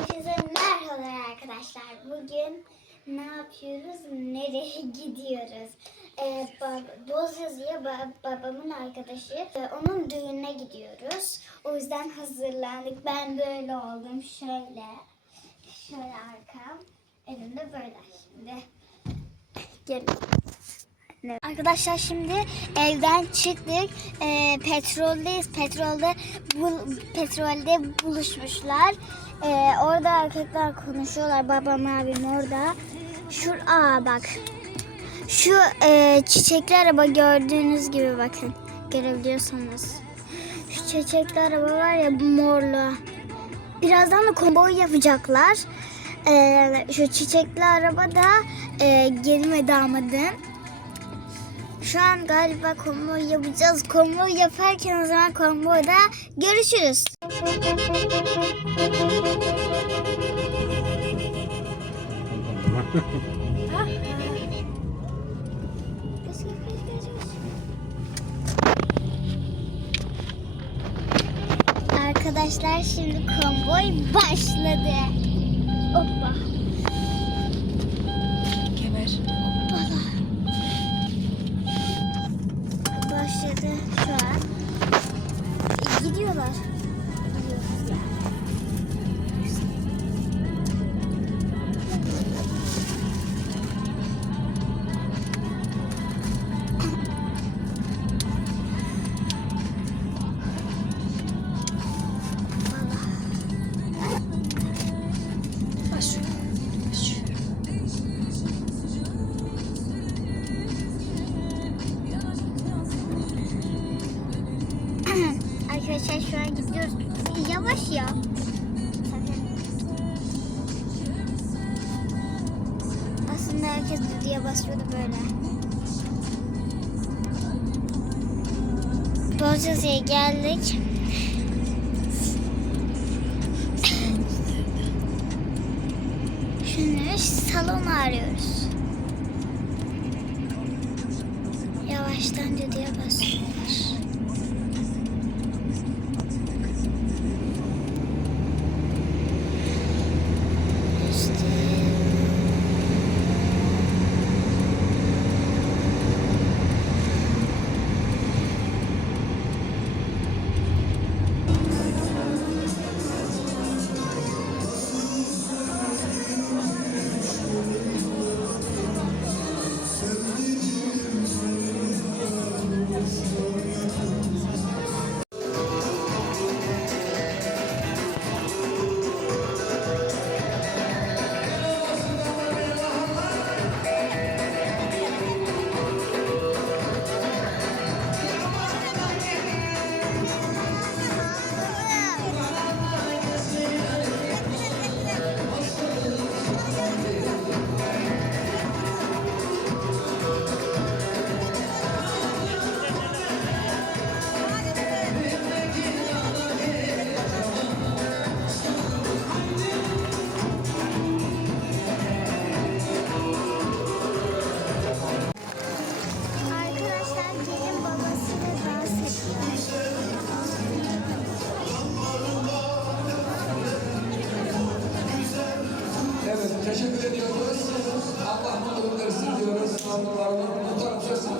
Hepinize merhabalar arkadaşlar. Bugün ne yapıyoruz? Nereye gidiyoruz? Ee, bab- Boz yazıyor ba- babamın arkadaşı. Ee, onun düğününe gidiyoruz. O yüzden hazırlandık. Ben böyle oldum. Şöyle. Şöyle arkam. Elimde böyle. Şimdi gelin. Arkadaşlar şimdi evden çıktık. Ee, petroldeyiz. Petrolde bu, petrolde buluşmuşlar. Ee, orada erkekler konuşuyorlar. Babam abim orada. Şu aa bak. Şu e, çiçekli araba gördüğünüz gibi bakın. Görebiliyorsanız. Şu çiçekli araba var ya morlu. Birazdan da konvoy yapacaklar. Ee, şu çiçekli araba da e, gelin ve. Şu an galiba konvoy yapacağız. Konvoy yaparken o zaman konvoyda görüşürüz. Arkadaşlar şimdi konvoy başladı. Hoppa. Arkadaşlar şu an gidiyoruz. Yavaş ya. Aslında herkes düdüğe basıyordu böyle. Bozacı'ya geldik. Şimdi salon arıyoruz. Yavaştan düdüğe basıyorlar. Teşekkür ediyoruz. Allah mutluluk versin diyoruz. Anılarını unutalım sözünü.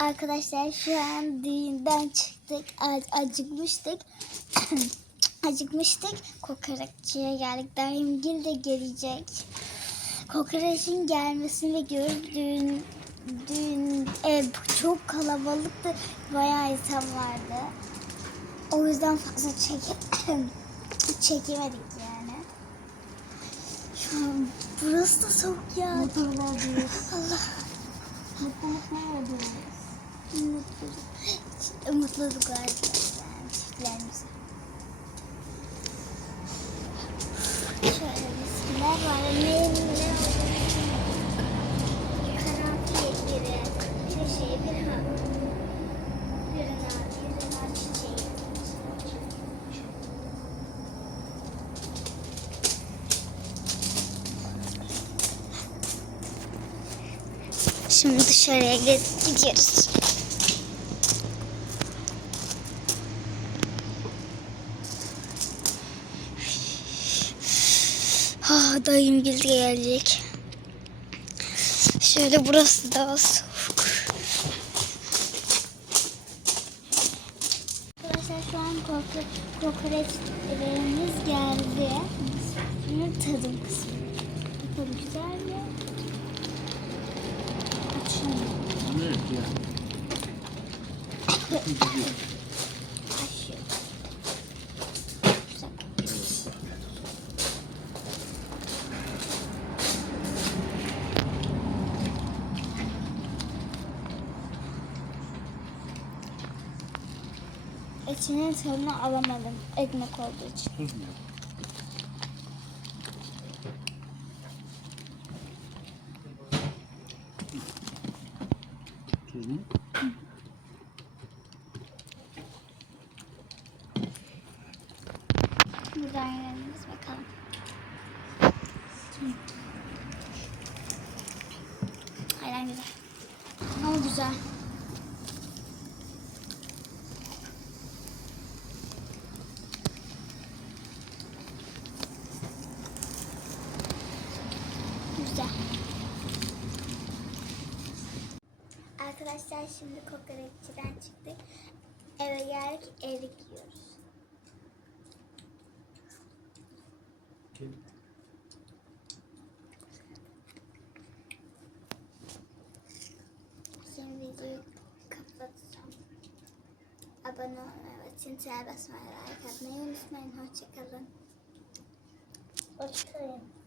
Arkadaşlar şu an düğünden çıktık. Acıkmıştık. acıkmıştık. Kokoreççiye geldik. Daimgil de gelecek. Kokoreçin gelmesini bekliyoruz. Düğün, düğün ev çok kalabalıktı. Bayağı insan vardı. O yüzden fazla çek çekemedik yani. Burası da soğuk ya. Mutluluklar Allah. Mutluluklar diyoruz. Mutluluk. Mutluluklar diliyoruz yani çiftlerimize. Şöyle bisküviler var. Meyveler Şimdi dışarıya gidiyoruz. Ah dayım gel gelecek. Şöyle burası daha soğuk. Arkadaşlar şu an kokoreçlerimiz geldi. Şimdi tadım kısmı. Bakalım güzel mi? Açalım. Evet ya. Açıyorum. Güzel. İçinin tadını alamadım ekmek olduğu için. Mu? Buradan yiyelim bakalım. Aynen güzel. Ama. Güzel. Arkadaşlar şimdi kokoreççiden çıktık. Eve geldik erik yiyoruz. Şimdi videoyu kapatacağım. Abone olmayı çinteye basmayı, like atmayı unutmayın. Hoşçakalın. Hoşçakalın.